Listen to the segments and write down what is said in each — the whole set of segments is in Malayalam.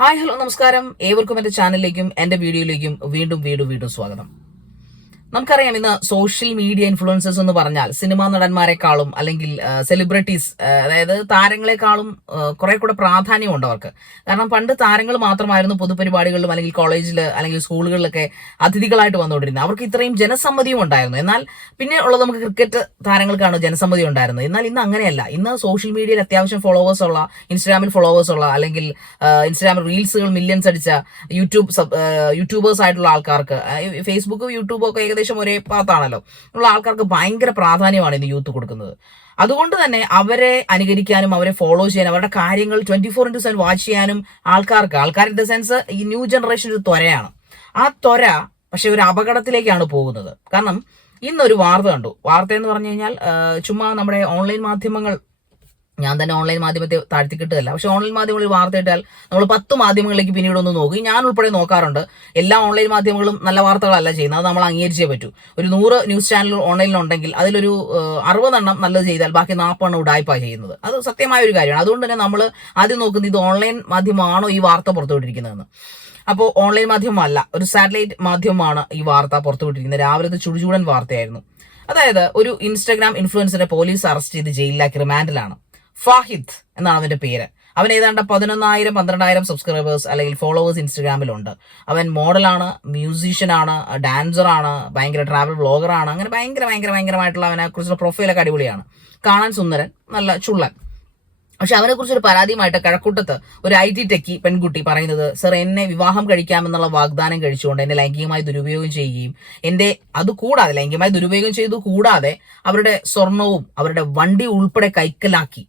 ഹായ് ഹലോ നമസ്കാരം. ഏവർക്കും എന്റെ ചാനലിലേക്കും എന്റെ വീഡിയോയിലേക്കും വീണ്ടും സ്വാഗതം. നമുക്കറിയാം, ഇന്ന് സോഷ്യൽ മീഡിയ ഇൻഫ്ലുവൻസേഴ്സ് എന്ന് പറഞ്ഞാൽ സിനിമാ നടന്മാരെക്കാളും അല്ലെങ്കിൽ സെലിബ്രിറ്റീസ്, അതായത് താരങ്ങളെക്കാളും കുറെ കൂടെ പ്രാധാന്യമുണ്ട് അവർക്ക്. കാരണം പണ്ട് താരങ്ങൾ മാത്രമായിരുന്നു പൊതുപരിപാടികളിലും അല്ലെങ്കിൽ കോളേജിൽ അല്ലെങ്കിൽ സ്കൂളുകളിലൊക്കെ അതിഥികളായിട്ട് വന്നുകൊണ്ടിരുന്നത്. അവർക്ക് ഇത്രയും ജനസമ്മതിയും ഉണ്ടായിരുന്നു. എന്നാൽ പിന്നെ ഉള്ളത് നമുക്ക് ക്രിക്കറ്റ് താരങ്ങൾക്കാണ് ജനസമ്മതി ഉണ്ടായിരുന്നത്. എന്നാൽ ഇന്ന് അങ്ങനെയല്ല. ഇന്ന് സോഷ്യൽ മീഡിയയിൽ അത്യാവശ്യം ഫോളോവേഴ്സ് ഉള്ള, ഇൻസ്റ്റാഗ്രാമിൽ ഫോളോവേഴ്സ് ഉള്ള, അല്ലെങ്കിൽ ഇൻസ്റ്റാഗ്രാമിൽ റീൽസുകൾ മില്യൺസ് അടിച്ച യൂട്യൂബേഴ്സ് ആയിട്ടുള്ള ആൾക്കാർക്ക്, ഫേസ്ബുക്കും യൂട്യൂബും ഒക്കെ ഏകദേശം ഒരേ പാത്താണല്ലോ ഉള്ള ആൾക്കാർക്ക് ഭയങ്കര പ്രാധാന്യമാണ് ഇന്ന് യൂത്ത് കൊടുക്കുന്നത്. അതുകൊണ്ട് തന്നെ അവരെ അനുകരിക്കാനും അവരെ ഫോളോ ചെയ്യാനും അവരുടെ കാര്യങ്ങൾ 24/7 വാച്ച് ചെയ്യാനും ആൾക്കാർ ഇൻ ദ സെൻസ് ഈ ന്യൂ ജനറേഷൻ ഒരു ത്വരയാണ്. ആ ത്വര പക്ഷെ ഒരു അപകടത്തിലേക്കാണ് പോകുന്നത്. കാരണം ഇന്നൊരു വാർത്ത കണ്ടു. വാർത്ത എന്ന് പറഞ്ഞു കഴിഞ്ഞാൽ ചുമ്മാ നമ്മുടെ ഓൺലൈൻ മാധ്യമങ്ങൾ, ഞാൻ തന്നെ ഓൺലൈൻ മാധ്യമത്തെ താഴ്ത്തിക്കിട്ടതല്ല, പക്ഷെ ഓൺലൈൻ മാധ്യമങ്ങളിൽ വാർത്ത ഇട്ടാൽ നമ്മൾ 10 മാധ്യമങ്ങളിലേക്ക് പിന്നീട് ഒന്ന് നോക്കി. ഞാൻ ഉൾപ്പെടെ നോക്കാറുണ്ട്. എല്ലാ ഓൺലൈൻ മാധ്യമങ്ങളും നല്ല വാർത്തകളല്ല ചെയ്യുന്നത്, അത് നമ്മൾ അംഗീകരിച്ചേ പറ്റൂ. ഒരു 100 ന്യൂസ് ചാനൽ ഓൺലൈനിലുണ്ടെങ്കിൽ അതിലൊരു 60 എണ്ണം നല്ലത് ചെയ്താൽ ബാക്കി 40 എണ്ണം ഉടായ്പ ചെയ്യുന്നത്. അത് സത്യമായ ഒരു കാര്യമാണ്. അതുകൊണ്ട് തന്നെ നമ്മൾ ആദ്യം നോക്കുന്നത് ഇത് ഓൺലൈൻ മാധ്യമമാണോ ഈ വാർത്ത പുറത്തുവിട്ടിരിക്കുന്നതെന്ന്. അപ്പോൾ ഓൺലൈൻ മാധ്യമമല്ല, ഒരു സാറ്റലൈറ്റ് മാധ്യമമാണ് ഈ വാർത്ത പുറത്തുവിട്ടിരിക്കുന്നത്. രാവിലത്തെ ചുടുചൂടൻ വാർത്തയായിരുന്നു. അതായത് ഒരു ഇൻസ്റ്റാഗ്രാം ഇൻഫ്ലുവൻസറെ പോലീസ് അറസ്റ്റ് ചെയ്ത് ജയിലിലാക്കി റിമാൻഡിലാണ്. ഫാഹിദ് എന്നാണ് അവന്റെ പേര്. അവൻ ഏതാണ്ട് 11,000-12,000 സബ്സ്ക്രൈബേഴ്സ് അല്ലെങ്കിൽ ഫോളോവേഴ്സ് ഇൻസ്റ്റഗ്രാമിലുണ്ട്. അവൻ മോഡലാണ്, മ്യൂസീഷ്യനാണ്, ഡാൻസറാണ്, ഭയങ്കര ട്രാവൽ വ്ളോഗറാണ്. അങ്ങനെ ഭയങ്കരമായിട്ടുള്ള അവനെ കുറിച്ചുള്ള പ്രൊഫൈലൊക്കെ അടിപൊളിയാണ്. കാണാൻ സുന്ദരൻ, നല്ല ചുള്ളൻ. പക്ഷെ അവനെ കുറിച്ചൊരു പരാതിയുമായിട്ട് കഴക്കൂട്ടത്ത് ഒരു IT ടെക്കി പെൺകുട്ടി പറയുന്നത്, സർ, എന്നെ വിവാഹം കഴിക്കാമെന്നുള്ള വാഗ്ദാനം കഴിച്ചുകൊണ്ട് എന്നെ ലൈംഗികമായി ദുരുപയോഗം ചെയ്യുകയും ലൈംഗികമായി ദുരുപയോഗം ചെയ്തു കൂടാതെ അവരുടെ സ്വർണവും അവരുടെ വണ്ടി ഉൾപ്പെടെ കൈക്കലാക്കി.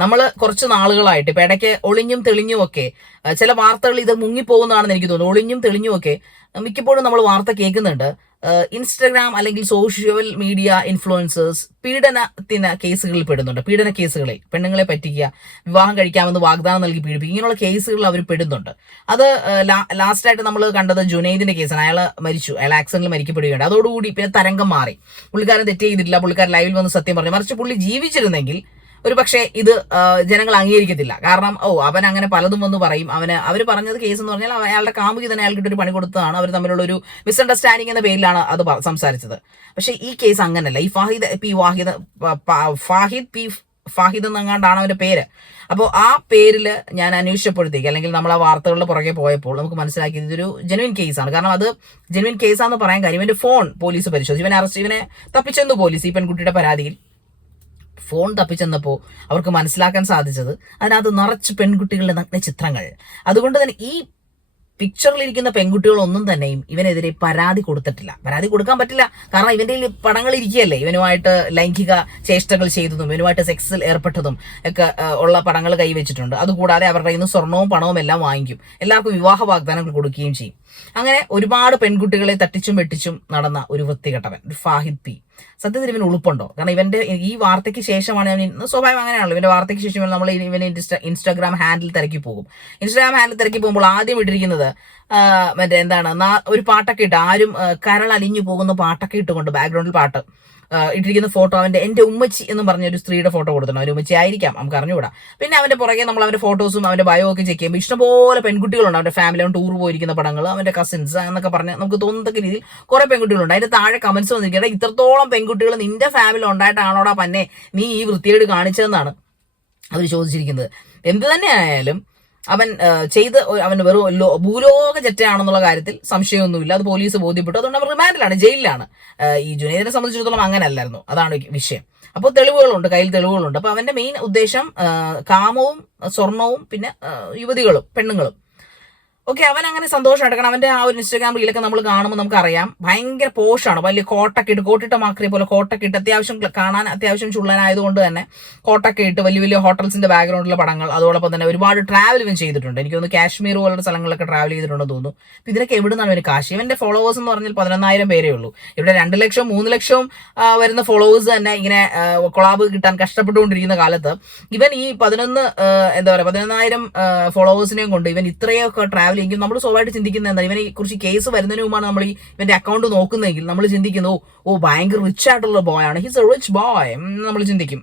നമ്മൾ കുറച്ച് നാളുകളായിട്ട് ഇപ്പൊ ഇടയ്ക്ക് ഒളിഞ്ഞും തെളിഞ്ഞും ഒക്കെ ചില വാർത്തകൾ ഇത് മുങ്ങിപ്പോകുന്നതാണെന്ന് എനിക്ക് തോന്നുന്നു. ഒളിഞ്ഞും തെളിഞ്ഞും ഒക്കെ മിക്കപ്പോഴും നമ്മൾ വാർത്ത കേൾക്കുന്നുണ്ട്. ഇൻസ്റ്റഗ്രാം അല്ലെങ്കിൽ സോഷ്യൽ മീഡിയ ഇൻഫ്ലുവൻസേഴ്സ് പീഡന കേസുകളിൽ പെടുന്നുണ്ട്. പീഡന കേസുകളിൽ പെണ്ണുങ്ങളെ പറ്റിക്കുക, വിവാഹം കഴിക്കാമെന്ന് വാഗ്ദാനം നൽകി പീഡിപ്പിക്കുക, ഇങ്ങനെയുള്ള കേസുകളിൽ അവർ പെടുന്നുണ്ട്. അത് ലാസ്റ്റായിട്ട് നമ്മൾ കണ്ടത് ജുനൈദിന്റെ കേസാണ്. അയാൾ മരിച്ചു, അയാൾ ആക്സിഡന്റിൽ മരിക്കപ്പെടുകയുണ്ട്. അതോടുകൂടി പിന്നെ തരംഗം മാറി. പുള്ളിക്കാരൻ തെറ്റ് ചെയ്തിട്ടില്ല, പുള്ളിക്കാരൻ ലൈവിൽ വന്ന് സത്യം പറഞ്ഞു. മറിച്ച് പുള്ളി ജീവിച്ചിരുന്നെങ്കിൽ ഒരു പക്ഷേ ഇത് ജനങ്ങൾ അംഗീകരിക്കത്തില്ല. കാരണം അവൻ അങ്ങനെ പലതും വന്ന് പറയും. അവർ പറഞ്ഞത് കേസ് എന്ന് പറഞ്ഞാൽ അയാളുടെ കാമുകി തന്നെ അയാൾക്കിട്ടൊരു പണി കൊടുത്തതാണ്. അവർ തമ്മിലുള്ള ഒരു മിസ്അണ്ടർസ്റ്റാൻഡിങ് എന്ന പേരിലാണ് അത് സംസാരിച്ചത്. പക്ഷെ ഈ കേസ് അങ്ങനല്ല. ഈ ഫാഹിദ് എന്നങ്ങാണ്ടാണ് അവന്റെ പേര്. അപ്പോൾ ആ പേരില് ഞാൻ അന്വേഷിച്ചപ്പോഴത്തേക്ക്, അല്ലെങ്കിൽ നമ്മൾ ആ വാർത്തകളുടെ പുറകെ പോയപ്പോൾ നമുക്ക് മനസ്സിലാക്കിയത് ഇതൊരു ജെനുവിൻ കേസാണ്. കാരണം അത് ജെനുവിൻ കേസാന്ന് പറയാൻ കാര്യം ഇവന്റെ ഫോൺ പോലീസ് പരിശോധിച്ചു. ഇവനെ തപ്പിച്ചെന്നു പോലീസ് ഈ പെൺകുട്ടിയുടെ പരാതിയിൽ. ഫോൺ തപ്പിച്ചെന്നപ്പോൾ അവർക്ക് മനസ്സിലാക്കാൻ സാധിച്ചത് അതിനകത്ത് നിറച്ച് പെൺകുട്ടികളുടെ നഗ്ന ചിത്രങ്ങൾ. അതുകൊണ്ട് തന്നെ ഈ പിക്ചറിലിരിക്കുന്ന പെൺകുട്ടികളൊന്നും തന്നെയും ഇവനെതിരെ പരാതി കൊടുത്തിട്ടില്ല. പരാതി കൊടുക്കാൻ പറ്റില്ല. കാരണം ഇവന്റെ പടങ്ങൾ ഇരിക്കുകയല്ലേ. ഇവനുമായിട്ട് ലൈംഗിക ചേഷ്ടകൾ ചെയ്തതും ഇവനുമായിട്ട് സെക്സിൽ ഏർപ്പെട്ടതും ഒക്കെ ഉള്ള പടങ്ങൾ കൈവച്ചിട്ടുണ്ട്. അതുകൂടാതെ അവരുടെ ഇന്ന് സ്വർണവും പണവും എല്ലാം വാങ്ങിക്കും. എല്ലാവർക്കും വിവാഹ വാഗ്ദാനങ്ങൾ കൊടുക്കുകയും ചെയ്യും. അങ്ങനെ ഒരുപാട് പെൺകുട്ടികളെ തട്ടിച്ചും വെട്ടിച്ചും നടന്ന ഒരു വൃത്തികെട്ടവൻ, ഒരു ഫാഹിദ് പി. സത്യത്തിൽ ഇവന് ഉളുപ്പുണ്ടോ? കാരണം ഇവന്റെ ഈ വാർത്തയ്ക്ക് ശേഷമാണ് സ്വാഭാവികം അങ്ങനെയാണല്ലോ. ഇവന്റെ വാർത്തയ്ക്ക് ശേഷം നമ്മൾ ഇവന് ഇൻസ്റ്റാഗ്രാം ഹാൻഡിൽ തിരക്കി പോകും. ഇൻസ്റ്റാഗ്രാം ഹാൻഡിൽ തിരക്കി പോകുമ്പോൾ ആദ്യം ഇട്ടിരിക്കുന്നത് ഒരു പാട്ടൊക്കെ ഇട്ട്, ആരും കരൾ അലിഞ്ഞു പോകുന്ന പാട്ടൊക്കെ ഇട്ടുകൊണ്ട് ബാക്ക്ഗ്രൗണ്ടിൽ പാട്ട് ഇട്ടിരിക്കുന്ന ഫോട്ടോ എന്റെ ഉമ്മച്ചി എന്ന് പറഞ്ഞ ഒരു സ്ത്രീയുടെ ഫോട്ടോ കൊടുത്തിട്ടുണ്ട്. അവന്റെ ഉമ്മച്ചി ആയിരിക്കാം, നമുക്ക് അറിഞ്ഞുകൂടാ. പിന്നെ അവന്റെ പുറകെ നമ്മൾ അവന്റെ ഫോട്ടോസും അവന്റെ ബയോ ഒക്കെ ചെക്ക് ചെയ്യുമ്പോൾ ഇഷ്ടംപോലെ പെൺകുട്ടികളുണ്ട്. അവന്റെ ഫാമിലി, അവൻ ടൂർ പോയിരിക്കുന്ന പടങ്ങൾ, അവന്റെ കസിൻസ് എന്നൊക്കെ പറഞ്ഞ് നമുക്ക് തോന്നുന്ന രീതിയിൽ കുറെ പെൺകുട്ടികളുണ്ട്. അതിന്റെ താഴെ കമന്റ്സ് വന്നിരിക്കുന്നത്, ഇത്രത്തോളം പെൺകുട്ടികൾ നിന്റെ ഫാമിലി ഉണ്ടായിട്ടാണോടാ പന്നെ നീ ഈ വൃത്തിയേട് കാണിച്ചതെന്നാണ് അവർ ചോദിച്ചിരിക്കുന്നത്. എന്ത് തന്നെ ആയാലും അവൻ വെറും ഭൂലോക ജെറ്റാണെന്നുള്ള കാര്യത്തിൽ സംശയമൊന്നുമില്ല. അത് പോലീസ് ബോധ്യപ്പെട്ടു. അതുകൊണ്ട് അവർ റിമാൻഡിലാണ്, ജയിലിലാണ്. ഈ ജുനൈദിനെ സംബന്ധിച്ചിടത്തോളം അങ്ങനെയല്ലായിരുന്നു. അതാണ് വിഷയം. അപ്പോൾ തെളിവുകളുണ്ട്, കയ്യിൽ തെളിവുകളുണ്ട്. അപ്പൊ അവന്റെ മെയിൻ ഉദ്ദേശം കാമവും സ്വർണവും പിന്നെ യുവതികളും പെണ്ണുങ്ങളും. ഓക്കെ, അവൻ അങ്ങനെ സന്തോഷമായിട്ട്. കാരണം അവന്റെ ആ ഒരു ഇൻസ്റ്റാഗ്രാം റീലൊക്കെ നമ്മൾ കാണുമ്പോൾ നമുക്കറിയാം ഭയങ്കര പോഷാണ്. വലിയ കോട്ടിട്ട മാക്രിയെ പോലെ കോട്ടൊക്കെ ഇട്ട് അത്യാവശ്യം ചുള്ളനായതുകൊണ്ട് തന്നെ കോട്ടൊക്കെ ഇട്ട് വലിയ ഹോട്ടൽസിന്റെ ബാക്ക്ഗ്രൗണ്ടിലെ പടങ്ങൾ. അതോടൊപ്പം തന്നെ ഒരുപാട് ട്രാവൽ ഇവൻ ചെയ്തിട്ടുണ്ട്. എനിക്ക് തോന്നുന്നു കാശ്മീർ പോലുള്ള സ്ഥലങ്ങളിലൊക്കെ ട്രാവൽ ചെയ്തിട്ടുണ്ടെന്ന് തോന്നുന്നു. അപ്പൊ ഇതിനൊക്കെ എവിടെ നിന്നാണ് ഇവന് കാശ്? ഇവന്റെ ഫോളോവേഴ്സ് എന്ന് പറഞ്ഞാൽ 11,000 പേരേ ഉള്ളൂ. ഇവിടെ 2 ലക്ഷം 3 ലക്ഷം വരുന്ന ഫോളോവേഴ്സ് തന്നെ ഇങ്ങനെ കൊളാബ് കിട്ടാൻ കഷ്ടപ്പെട്ടുകൊണ്ടിരിക്കുന്ന കാലത്ത് ഇവൻ ഈ 11,000 ഫോളോവേഴ്സിനെയും കൊണ്ട് ഇവൻ ഇത്രയൊക്കെ ട്രാവൽ ചെയ്യും. നമ്മൾ സ്വാഭാവികമായിട്ട് ചിന്തിക്കുന്നത് എന്താ, ഇവനെ കുറിച്ച് കേസ് വരുന്നതിന് മുമ്പാണ് നമ്മൾ ഇവന്റെ അക്കൗണ്ട് നോക്കുന്നതെങ്കിൽ നമ്മൾ ചിന്തിക്കുന്നു, ഭയങ്കര റിച്ച് ആയിട്ടുള്ള ബോയ് ആണ്, ഹിസ് എ റിച്ച് ബോയ് നമ്മൾ ചിന്തിക്കും.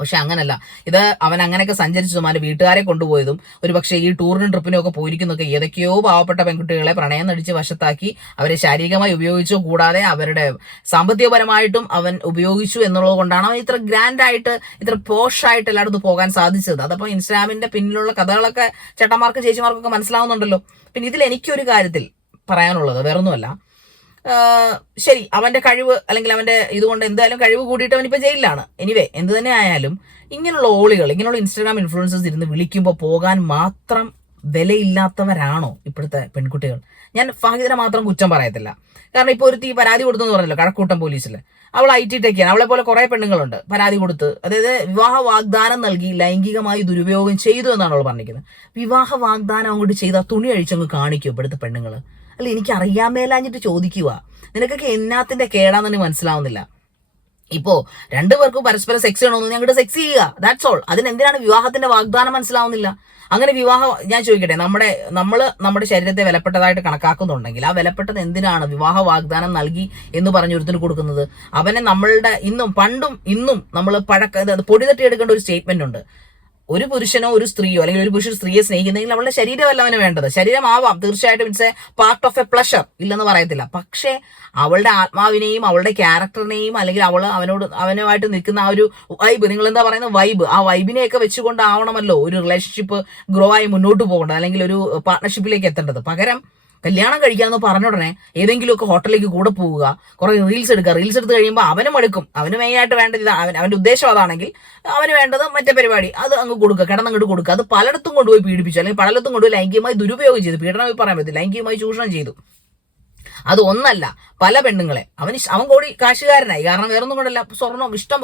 പക്ഷെ അങ്ങനല്ല. ഇത് അവൻ അങ്ങനെയൊക്കെ സഞ്ചരിച്ചതും അവന്റെ വീട്ടുകാരെ കൊണ്ടുപോയതും ഒരു പക്ഷേ ഈ ടൂറിനും ട്രിപ്പിനും ഒക്കെ പോയിരിക്കുന്നൊക്കെ ഏതൊക്കെയോ പാവപ്പെട്ട പെൺകുട്ടികളെ പ്രണയം നടിച്ച് വശത്താക്കി അവരെ ശാരീരികമായി ഉപയോഗിച്ചു, കൂടാതെ അവരുടെ സാമ്പത്തികപരമായിട്ടും അവൻ ഉപയോഗിച്ചു എന്നുള്ളത് കൊണ്ടാണ് അവൻ ഇത്ര ഗ്രാൻഡായിട്ട് ഇത്ര പോഷായിട്ട് എല്ലായിടത്തും പോകാൻ സാധിച്ചത്. അതപ്പോൾ ഇൻസ്റ്റാഗ്രാമിന്റെ പിന്നിലുള്ള കഥകളൊക്കെ ചേട്ടന്മാർക്ക് ചേച്ചിമാർക്കൊക്കെ മനസ്സിലാവുന്നുണ്ടല്ലോ. പിന്നെ ഇതിൽ എനിക്കൊരു കാര്യത്തിൽ പറയാനുള്ളത് വേറൊന്നുമല്ല, ശരി അവന്റെ കഴിവ് അല്ലെങ്കിൽ അവന്റെ ഇതുകൊണ്ട് എന്തായാലും കഴിവ് കൂടിയിട്ട് അവനിപ്പോൾ ജയിലിലാണ്. എനിവേ എന്ത് തന്നെ ആയാലും ഇങ്ങനെയുള്ള ഓളികൾ, ഇങ്ങനെയുള്ള ഇൻസ്റ്റാഗ്രാം ഇൻഫ്ലുവൻസേഴ്സ് ഇരുന്ന് വിളിക്കുമ്പോൾ പോകാൻ മാത്രം വിലയില്ലാത്തവരാണോ ഇപ്പോഴത്തെ പെൺകുട്ടികൾ? ഞാൻ ഫാഹിദിനെ മാത്രം കുറ്റം പറയത്തില്ല. കാരണം ഇപ്പോൾ ഒരു പരാതി കൊടുത്തെന്ന് പറഞ്ഞല്ലോ കഴക്കൂട്ടം പോലീസിൽ. അവൾ IT ടെക്കിയാണ്. അവളെ പോലെ കുറെ പെണ്ണുങ്ങളുണ്ട് പരാതി കൊടുത്ത്, അതായത് വിവാഹ വാഗ്ദാനം നൽകി ലൈംഗികമായി ദുരുപയോഗം ചെയ്തു എന്നാണ് അവൾ പറഞ്ഞിരിക്കുന്നത്. വിവാഹ വാഗ്ദാനം അങ്ങോട്ട് ചെയ്താൽ തുണി അഴിച്ചങ്ങ് കാണിക്കും ഇവിടുത്തെ പെണ്ണുങ്ങൾ. അല്ല, എനിക്ക് അറിയാൻ മേലാഞ്ഞിട്ട് ചോദിക്കുക, നിനക്കൊക്കെ എന്നാത്തിന്റെ കേടാന്ന് മനസ്സിലാവുന്നില്ല. ഇപ്പോ രണ്ടുപേർക്കും പരസ്പരം സെക്സ് ചെയ്യണമെന്ന് ഞങ്ങളുടെ സെക്സ് ചെയ്യുക, ദാറ്റ്സ് ഓൾ. അതിനെന്തിനാണ് വിവാഹത്തിന്റെ വാഗ്ദാനം മനസ്സിലാവുന്നില്ല. അങ്ങനെ വിവാഹം, ഞാൻ ചോദിക്കട്ടെ, നമ്മുടെ ശരീരത്തെ വിലപ്പെട്ടതായിട്ട് കണക്കാക്കുന്നുണ്ടെങ്കിൽ ആ വിലപ്പെട്ടത് എന്തിനാണ് വിവാഹ വാഗ്ദാനം നൽകി എന്ന് പറഞ്ഞൊരുത്തിന് കൊടുക്കുന്നത്? അവനെ നമ്മളുടെ പണ്ടും ഇന്നും നമ്മൾ പൊടി തട്ടിയെടുക്കേണ്ട ഒരു സ്റ്റേറ്റ്മെന്റ് ഉണ്ട്. ഒരു പുരുഷനോ ഒരു സ്ത്രീയോ അല്ലെങ്കിൽ ഒരു പുരുഷൻ സ്ത്രീയെ സ്നേഹിക്കുന്നെങ്കിൽ അവളുടെ ശരീരമല്ല അവന് വേണ്ടത്. ശരീരമാവാം, തീർച്ചയായിട്ടും it's A part of A pleasure, ഇല്ലെന്ന് പറയത്തില്ല. പക്ഷേ അവളുടെ ആത്മാവിനെയും അവളുടെ ക്യാരക്ടറിനെയും അല്ലെങ്കിൽ അവനുമായിട്ട് നിൽക്കുന്ന ആ ഒരു വൈബ്, നിങ്ങൾ എന്താ പറയുന്നത്, വൈബ്, ആ വൈബിനെയൊക്കെ വെച്ചുകൊണ്ടാവണമല്ലോ ഒരു റിലേഷൻഷിപ്പ് ഗ്രോ ആയി മുന്നോട്ട് പോകേണ്ടത് അല്ലെങ്കിൽ ഒരു പാർട്ട്ണർഷിപ്പിലേക്ക് എത്തേണ്ടത്. പകരം കല്യാണം കഴിക്കാമെന്ന് പറഞ്ഞ ഉടനെ ഏതെങ്കിലുമൊക്കെ ഹോട്ടലിലേക്ക് കൂടെ പോവുക, കുറെ റീൽസ് എടുക്കുക. റീൽസ് എടുത്ത് കഴിയുമ്പോൾ അവനും മടുക്കും. അവന് മെയിനായിട്ട് വേണ്ടത് ഇതാണ്, അവന്റെ ഉദ്ദേശം അതാണെങ്കിൽ അവന് വേണ്ടത് മറ്റേ പരിപാടി, അത് അങ്ങ് കൊടുക്കുക, കിടന്നങ്ങോട്ട് കൊടുക്കുക. അത് പലയിടത്തും കൊണ്ടുപോയി പീഡിപ്പിച്ചു, അല്ലെങ്കിൽ പലയിടത്തും കൊണ്ടുപോയി ലൈംഗികമായി ദുരുപയോഗം ചെയ്തു. പീഡനം പറയാൻ പറ്റില്ല, ലൈംഗികമായി ചൂഷണം ചെയ്തു. അത് ഒന്നല്ല, പല പെണ്ണുങ്ങളെ അവൻ കൂടി കാശുകാരനായി. കാരണം വേറൊന്നും കൊണ്ടല്ല,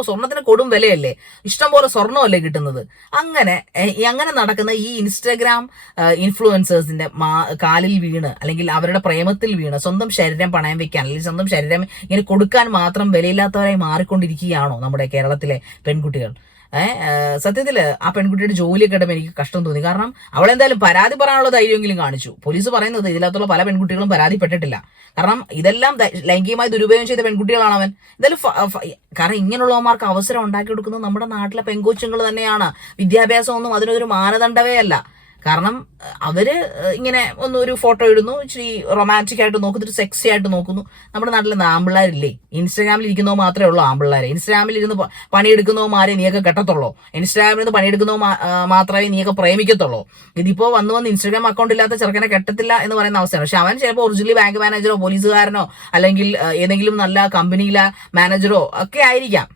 സ്വർണത്തിന് കൊടും വിലയല്ലേ, ഇഷ്ടം പോലെ സ്വർണ്ണമല്ലേ കിട്ടുന്നത്. അങ്ങനെ നടക്കുന്ന ഈ ഇൻസ്റ്റഗ്രാം ഇൻഫ്ലുവൻസേഴ്സിന്റെ കാലിൽ വീണ് അല്ലെങ്കിൽ അവരുടെ പ്രേമത്തിൽ വീണ് സ്വന്തം ശരീരം പണയം വെക്കാൻ അല്ലെങ്കിൽ സ്വന്തം ശരീരം ഇങ്ങനെ കൊടുക്കാൻ മാത്രം വിലയില്ലാത്തവരായി മാറിക്കൊണ്ടിരിക്കുകയാണോ നമ്മുടെ കേരളത്തിലെ പെൺകുട്ടികൾ? സത്യത്തില് ആ പെൺകുട്ടിയുടെ ജോലിയൊക്കെ ഇടുമ്പോൾ എനിക്ക് കഷ്ടം തോന്നി. കാരണം അവളെന്തായാലും പരാതി പറയാനുള്ള ധൈര്യമെങ്കിലും കാണിച്ചു. പോലീസ് പറയുന്നത് ഇതിനകത്തുള്ള പല പെൺകുട്ടികളും പരാതിപ്പെട്ടിട്ടില്ല. കാരണം ഇതെല്ലാം ലൈംഗികമായി ദുരുപയോഗം ചെയ്ത പെൺകുട്ടികളാണ് അവൻ. എന്തായാലും കാരണം ഇങ്ങനെയുള്ളവന്മാർക്ക് അവസരം ഉണ്ടാക്കി കൊടുക്കുന്നത് നമ്മുടെ നാട്ടിലെ പെൺകൊച്ചുങ്ങൾ തന്നെയാണ്. വിദ്യാഭ്യാസമൊന്നും അതിനൊരു മാനദണ്ഡമേ അല്ല. കാരണം അവര് ഇങ്ങനെ ഒരു ഫോട്ടോ ഇടുന്നു, ഇച്ചിരി റൊമാൻറ്റിക് ആയിട്ട് നോക്കുന്നു, ഒരു സെക്സി ആയിട്ട് നോക്കുന്നു. നമ്മുടെ നാട്ടിലെ ആമ്പിള്ളേരില്ലേ, ഇൻസ്റ്റാഗ്രാമിൽ ഇരിക്കുന്നവ മാത്രമേ ഉള്ളൂ ആമ്പിള്ളേരെ. ഇൻസ്റ്റാഗ്രാമിൽ ഇരുന്ന് പണിയെടുക്കുന്നവന്മാരെ നീയൊക്കെ കെട്ടത്തുള്ളൂ, ഇൻസ്റ്റാഗ്രാമിൽ നിന്ന് പണിയെടുക്കുന്നവ മാത്രമേ നീയൊക്കെ പ്രേമിക്കത്തുള്ളൂ. ഇതിപ്പോ വന്ന് ഇൻസ്റ്റാഗ്രാം അക്കൗണ്ട് ഇല്ലാത്ത ചെറുക്കനെ കെട്ടത്തില്ല എന്ന് പറയുന്ന അവസ്ഥയാണ്. പക്ഷെ അവൻ ചിലപ്പോൾ ഒറിജിനലി ബാങ്ക് മാനേജറോ പോലീസുകാരനോ അല്ലെങ്കിൽ ഏതെങ്കിലും നല്ല കമ്പനിയിലെ മാനേജറോ ഒക്കെ ആയിരിക്കാം.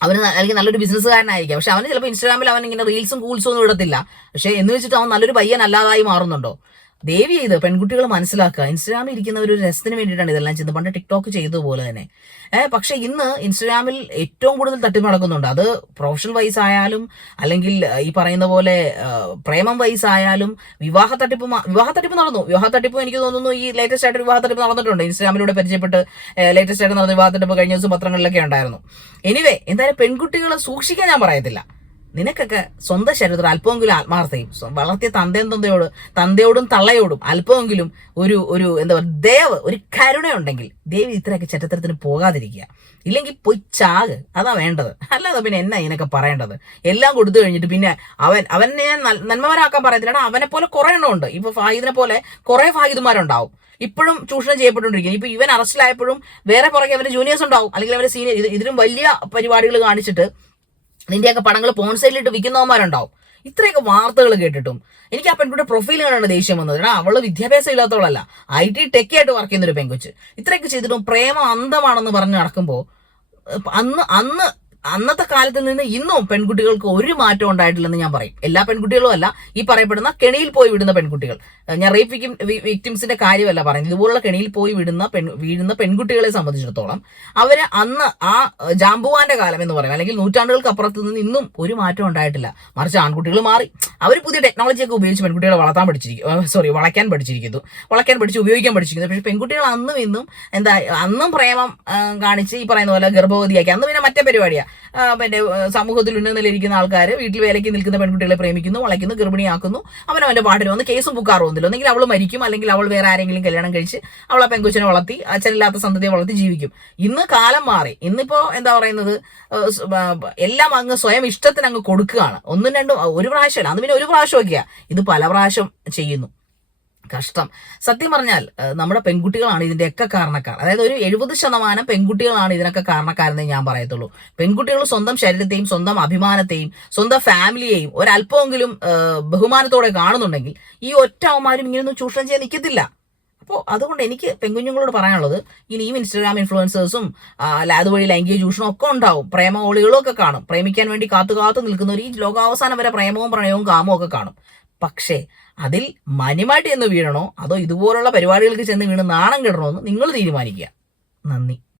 അല്ലെങ്കിൽ നല്ലൊരു ബിസിനസ്സുകാരനായിരിക്കാം. പക്ഷെ അവന് ചിലപ്പോൾ ഇൻസ്റ്റാഗ്രാമിൽ അവൻ ഇങ്ങനെ റീൽസും കൂൾസും ഒന്നും ഇടത്തില്ല. പക്ഷെ എന്ന് വെച്ചിട്ട് അവൻ നല്ലൊരു പയ്യൻ അല്ലാതായി മാറുന്നുണ്ടോ? ദേവി ചെയ്ത് പെൺകുട്ടികൾ മനസ്സിലാക്കുക, ഇൻസ്റ്റാഗ്രാമിൽ ഇരിക്കുന്ന ഒരു രസത്തിന് വേണ്ടിയിട്ടാണ് ഇതെല്ലാം ചെയ്യുന്നത്. പണ്ട് ടിക്ടോക്ക് ചെയ്തതുപോലെ തന്നെ. പക്ഷെ ഇന്ന് ഇൻസ്റ്റാഗ്രാമിൽ ഏറ്റവും കൂടുതൽ തട്ടിപ്പ് നടക്കുന്നുണ്ട്. അത് പ്രൊഫഷണൽ വൈസ് ആയാലും അല്ലെങ്കിൽ ഈ പറയുന്ന പോലെ പ്രേമം വൈസ് ആയാലും വിവാഹ തട്ടിപ്പ് നടന്നു. വിവാഹ തട്ടിപ്പ് എനിക്ക് തോന്നുന്നു ഈ ലേറ്റസ്റ്റ് ആയിട്ട് വിവാഹ തട്ടിപ്പ് നടന്നിട്ടുണ്ട്. ഇൻസ്റ്റാഗ്രാമിലൂടെ പരിചയപ്പെട്ട് ലേറ്റസ്റ്റ് ആയിട്ട് നടന്ന വിവാഹ തട്ടിപ്പ് കഴിഞ്ഞ ദിവസം പത്രങ്ങളിലൊക്കെ ഉണ്ടായിരുന്നു. എനിവേ എന്തായാലും പെൺകുട്ടികളെ സൂക്ഷിക്കാൻ ഞാൻ പറയത്തില്ല. നിനക്കൊക്കെ സ്വന്തം ശരീരത്തിൽ അല്പമെങ്കിലും ആത്മാർത്ഥയും വളർത്തിയ തന്തയോടും തള്ളയോടും അല്പമെങ്കിലും ഒരു എന്താ പറയുക ദയവ്, ഒരു കരുണയുണ്ടെങ്കിൽ ദേവി ഇത്രയൊക്കെ ചെറ്റത്തരത്തിന് പോകാതിരിക്കുക. ഇല്ലെങ്കിൽ പോയി ചാക്, അതാ വേണ്ടത്. അല്ലാതെ പിന്നെ എന്നാ ഇതിനൊക്കെ പറയേണ്ടത്? എല്ലാം കൊടുത്തു കഴിഞ്ഞിട്ട് പിന്നെ അവനെ ഞാൻ നന്മവരാക്കാൻ പറയത്തില്ല. അവനെ പോലെ കുറെ എണ്ണം ഉണ്ട്. ഇപ്പൊ ഫാഹിദിനെ പോലെ കുറെ ഫാഹിദുമാരുണ്ടാവും ഇപ്പോഴും ചൂഷണം ചെയ്യപ്പെട്ടുകൊണ്ടിരിക്കുന്നത്. ഇപ്പൊ ഇവൻ അറസ്റ്റിലായപ്പോഴും വേറെ പുറകെ അവന്റെ ജൂനിയേഴ്സ് ഉണ്ടാവും, അല്ലെങ്കിൽ അവന്റെ സീനിയർ. ഇതിലും വലിയ പരിപാടികൾ കാണിച്ചിട്ട് നിന്റെയൊക്കെ പടങ്ങൾ പോൺ സൈഡിലിട്ട് വിൽക്കുന്നവന്മാരുണ്ടാവും. ഇത്രയൊക്കെ വാർത്തകൾ കേട്ടിട്ടും എനിക്ക് ആ പെൺകുട്ടിയുടെ പ്രൊഫൈൽ കാണാണ് ദേഷ്യം വന്നത്. അവള് വിദ്യാഭ്യാസം ഇല്ലാത്തവളല്ല, IT ടെക്കി ആയിട്ട് വർക്ക് ചെയ്യുന്ന ഒരു പെൺകൊച്ച്. ഇത്രയൊക്കെ ചെയ്തിട്ടും പ്രേമം അന്ധമാണെന്ന് പറഞ്ഞ് നടക്കുമ്പോൾ അന്നത്തെ കാലത്തിൽ നിന്ന് ഇന്നും പെൺകുട്ടികൾക്ക് ഒരു മാറ്റം ഉണ്ടായിട്ടില്ലെന്ന് ഞാൻ പറയും. എല്ലാ പെൺകുട്ടികളും അല്ല, ഈ പറയപ്പെടുന്ന കെണിയിൽ പോയി വിടുന്ന പെൺകുട്ടികൾ. ഞാൻ റേപ്പ് വിക്ടിംസിന്റെ കാര്യമല്ല പറയുന്നത്. ഇതുപോലുള്ള കെണിയിൽ പോയി വീഴുന്ന പെൺകുട്ടികളെ സംബന്ധിച്ചിടത്തോളം അവര് അന്ന് ആ ജാമ്പുവാന്റെ കാലം എന്ന് പറയും, അല്ലെങ്കിൽ നൂറ്റാണ്ടുകൾക്ക് അപ്പുറത്ത് നിന്ന് ഇന്നും ഒരു മാറ്റം ഉണ്ടായിട്ടില്ല. മറിച്ച് ആൺകുട്ടികൾ മാറി, അവർ പുതിയ ടെക്നോളജിയൊക്കെ ഉപയോഗിച്ച് പെൺകുട്ടികളെ വളയ്ക്കാൻ പഠിച്ച് ഉപയോഗിക്കാൻ പഠിച്ചിരിക്കുന്നു. പക്ഷെ പെൺകുട്ടികൾ അന്നും ഇന്നും അന്നും പ്രേമം കാണിച്ച് ഈ പറയുന്ന പോലെ ഗർഭവതിയാക്കി. അന്ന് പിന്നെ മറ്റേ പരിപാടിയാണ്, പിന്നെ സമൂഹത്തിൽ ഉന്നതനിലയിരിക്കുന്ന ആൾക്കാർ വീട്ടിൽ വേലയ്ക്ക് നിൽക്കുന്ന പെൺകുട്ടികളെ പ്രേമിക്കുന്നു, വളയ്ക്കുന്നു, ഗർഭിണിയാക്കുന്നു, അവനവന്റെ പാട്ടിന് വന്ന് കേസും ബുക്കാറുന്നില്ല. ഒന്നെങ്കിൽ അവൾ മരിക്കും, അല്ലെങ്കിൽ അവൾ വേറെ ആരെങ്കിലും കല്യാണം കഴിച്ച് അവൾ ആ പെൺകുച്ചിനെ വളർത്തി അച്ഛനില്ലാത്ത സന്തതിയെ വളർത്തി ജീവിക്കും. ഇന്ന് കാലം മാറി. ഇന്നിപ്പോ എന്താ പറയുന്നത്, എല്ലാം അങ്ങ് സ്വയം ഇഷ്ടത്തിന് അങ്ങ് കൊടുക്കുകയാണ്. ഒന്നും രണ്ടും ഒരു പ്രാവശ്യമല്ല, അത് പിന്നെ ഒരു പ്രാവശ്യമൊക്കെയാ, ഇത് പല പ്രാവശ്യം ചെയ്യുന്നു. കഷ്ടം. സത്യം പറഞ്ഞാൽ നമ്മുടെ പെൺകുട്ടികളാണ് ഇതിന്റെയൊക്കെ കാരണക്കാർ. അതായത് ഒരു 70% പെൺകുട്ടികളാണ് ഇതിനൊക്കെ കാരണക്കാരെന്നേ ഞാൻ പറയത്തുള്ളൂ. പെൺകുട്ടികൾ സ്വന്തം ശരീരത്തെയും സ്വന്തം അഭിമാനത്തെയും സ്വന്തം ഫാമിലിയെയും ഒരല്പമെങ്കിലും ബഹുമാനത്തോടെ കാണുന്നുണ്ടെങ്കിൽ ഈ ഒറ്റ അവന്മാരും ഇങ്ങനെയൊന്നും ചൂഷണം ചെയ്യാൻ നിൽക്കത്തില്ല. അപ്പോൾ അതുകൊണ്ട് എനിക്ക് പെൺകുഞ്ഞുങ്ങളോട് പറയാനുള്ളത്, ഇനിയും ഇൻസ്റ്റാഗ്രാം ഇൻഫ്ലുവൻസേഴ്സും അതുവഴി ലൈംഗിക ചൂഷണം ഒക്കെ ഉണ്ടാവും, പ്രേമോളികളും ഒക്കെ കാണും, പ്രേമിക്കാൻ വേണ്ടി കാത്തു നിൽക്കുന്നവർ ഈ ലോകാവസാനം വരെ പ്രേമവും പ്രണയവും കാമവും ഒക്കെ കാണും. പക്ഷേ അതിൽ മാന്യമായിട്ട് ചെന്ന് വീഴണോ അതോ ഇതുപോലുള്ള പരിപാടികൾക്ക് ചെന്ന് വീണ് നാണം കെടണോ എന്ന് നിങ്ങൾ തീരുമാനിക്കുക. നന്ദി.